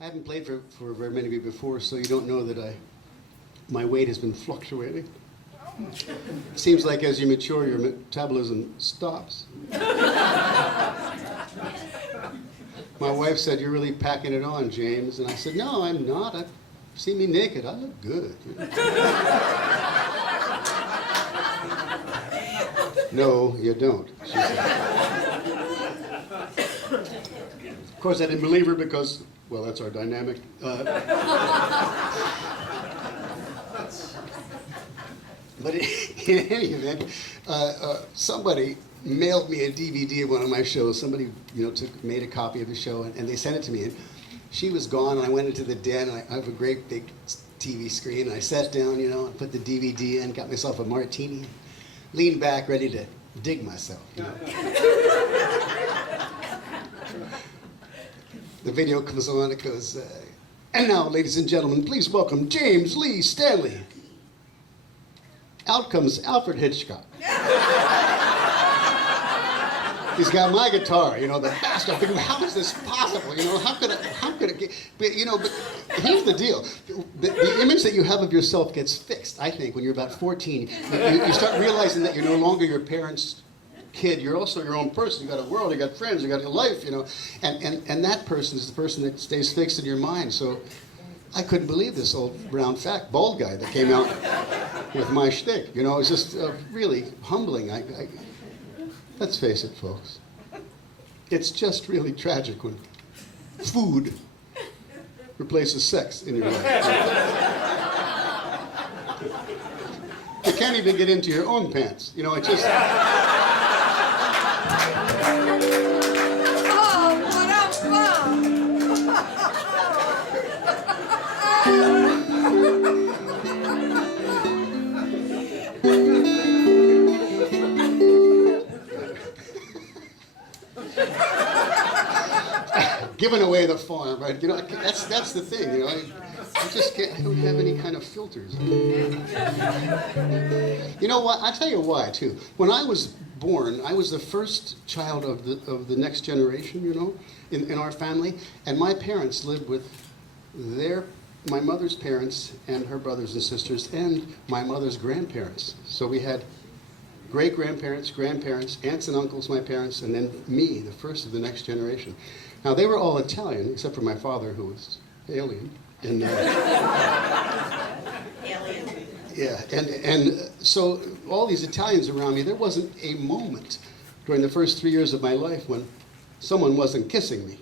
I haven't played for very many of you before, so you don't know that my weight has been fluctuating. Seems like as you mature, your metabolism stops. My wife said, "You're really packing it on, James." And I said, "No, I'm not. See me naked. I look good." "No, you don't," she said. Of course, I didn't believe her because, well, that's our dynamic. But in any event, somebody mailed me a DVD of one of my shows. Somebody, made a copy of the show, and they sent it to me. And she was gone, and I went into the den, and I have a great big TV screen, and I sat down, and put the DVD in, got myself a martini, leaned back, ready to dig myself. The video comes on, it goes, "And now, ladies and gentlemen, please welcome James Lee Stanley." Out comes Alfred Hitchcock. He's got my guitar, the bastard. How is this possible? How could it get? But here's the deal: the image that you have of yourself gets fixed. I think when you're about 14, you start realizing that you're no longer your parents' kid. You're also your own person. You got a world. You got friends. You got your life. And that person is the person that stays fixed in your mind. So I couldn't believe this old round fat bald guy that came out with my shtick. It was just really humbling. Let's face it, folks. It's just really tragic when food replaces sex in your life. You can't even get into your own pants. It just... Oh, what a Giving away the farm, right? That's the thing. I just can't. I don't have any kind of filters. You know what? I tell you why too. When I was born, I was the first child of the next generation. In our family, and my parents lived with my mother's parents and her brothers and sisters, and my mother's grandparents. So we had great-grandparents, grandparents, aunts and uncles, my parents, and then me, the first of the next generation. Now, they were all Italian, except for my father, who was alien. And, alien. Yeah, and so all these Italians around me, there wasn't a moment during the first 3 years of my life when someone wasn't kissing me.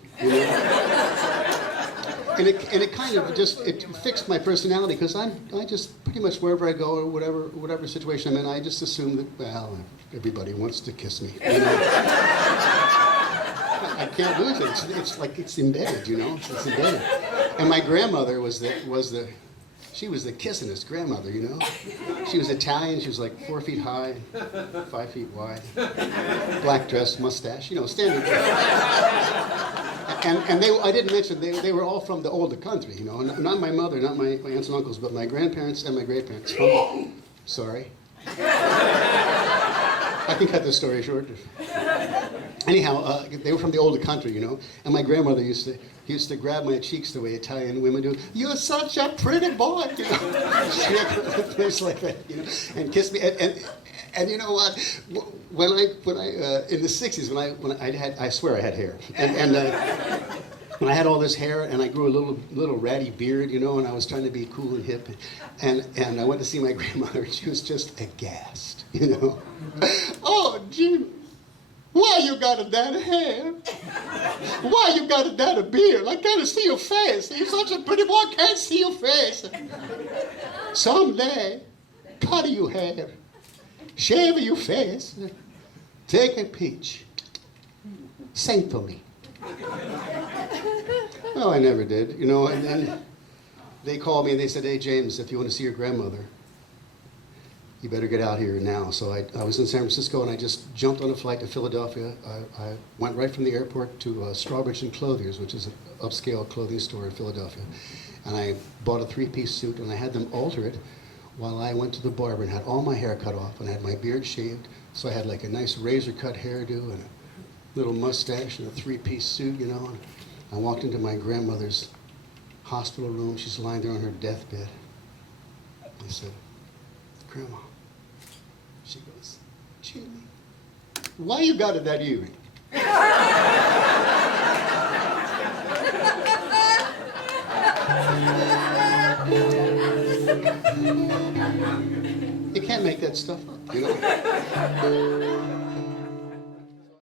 And it kind of it fixed my personality, because I just pretty much wherever I go or whatever situation I'm in, I just assume that, well, everybody wants to kiss me. I can't lose it. It's like it's embedded, It's embedded. And my grandmother was the she was the kissinest grandmother, She was Italian. She was like 4 feet high, 5 feet wide, black dress, mustache, standard. And I didn't mention, they were all from the older country, Not my mother, not my aunts and uncles, but my grandparents and my great-parents. Sorry. I can cut this story short. Anyhow, they were from the older country, And my grandmother used to grab my cheeks the way Italian women do. "You're such a pretty boy," Place like that, and kiss me. And you know what? When I in the '60s, when I swear I had hair, and when I had all this hair, and I grew a little ratty beard, and I was trying to be cool and hip, and I went to see my grandmother, and she was just aghast, "Oh, Jim, why you got that hair? Why you got that beard? I can't see your face. You're such a pretty boy, I can't see your face. Someday, cut your hair, shave your face, take a peach, sing for me." Well, I never did, and then they called me and they said, "Hey, James, if you want to see your grandmother, you better get out here now." So I was in San Francisco, and I just jumped on a flight to Philadelphia. I went right from the airport to Strawbridge and Clothiers, which is an upscale clothing store in Philadelphia. And I bought a 3-piece suit, and I had them alter it while I went to the barber and had all my hair cut off, and I had my beard shaved. So I had like a nice razor-cut hairdo and a little mustache and a 3-piece suit, And I walked into my grandmother's hospital room. She's lying there on her deathbed. I said, Grandma. She goes, Jimmy, why you got that earring? You can't make that stuff up, you know?